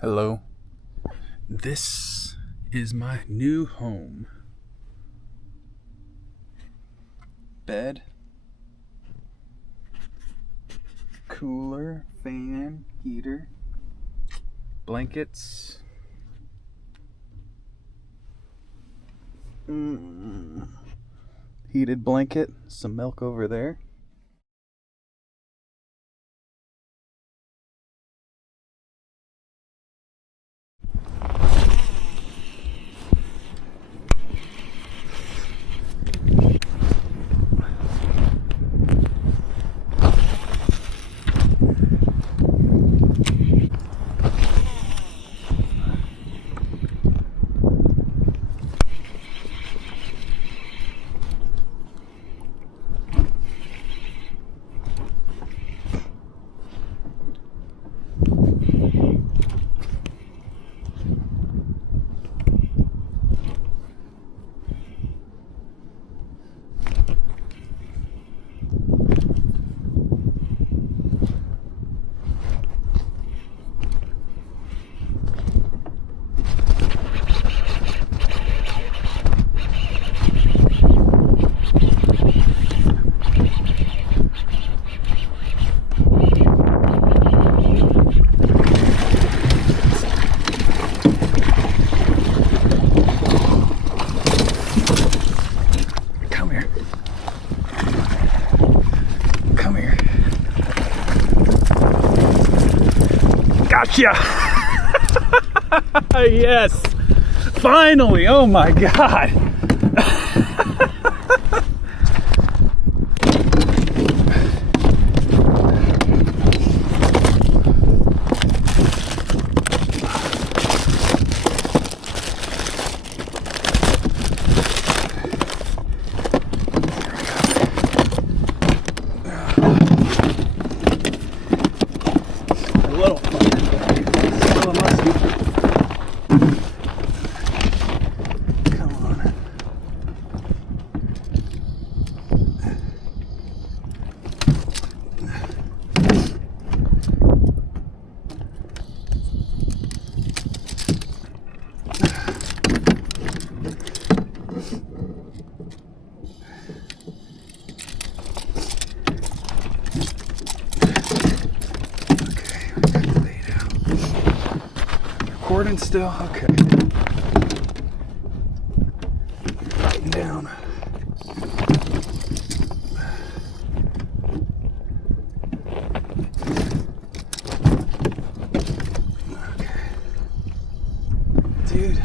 Hello. This is my new home. Bed, cooler, fan, heater, blankets, heated blanket, some milk over there. Gotcha! Yes! Finally! Oh my God! Recording still? Okay. Writing down. Okay. Dude.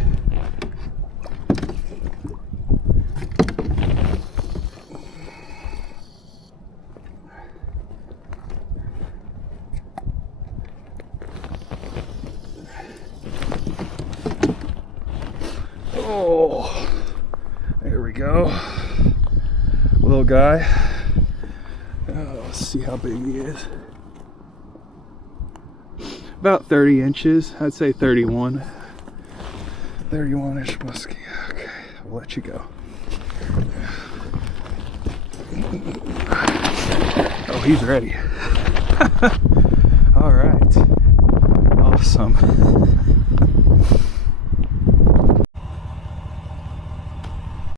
Oh, there we go. Little guy. Oh, let's see how big he is. About 30 inches. I'd say 31. 31-ish muskie. Okay, I'll let you go. Oh, he's ready. All right. Awesome.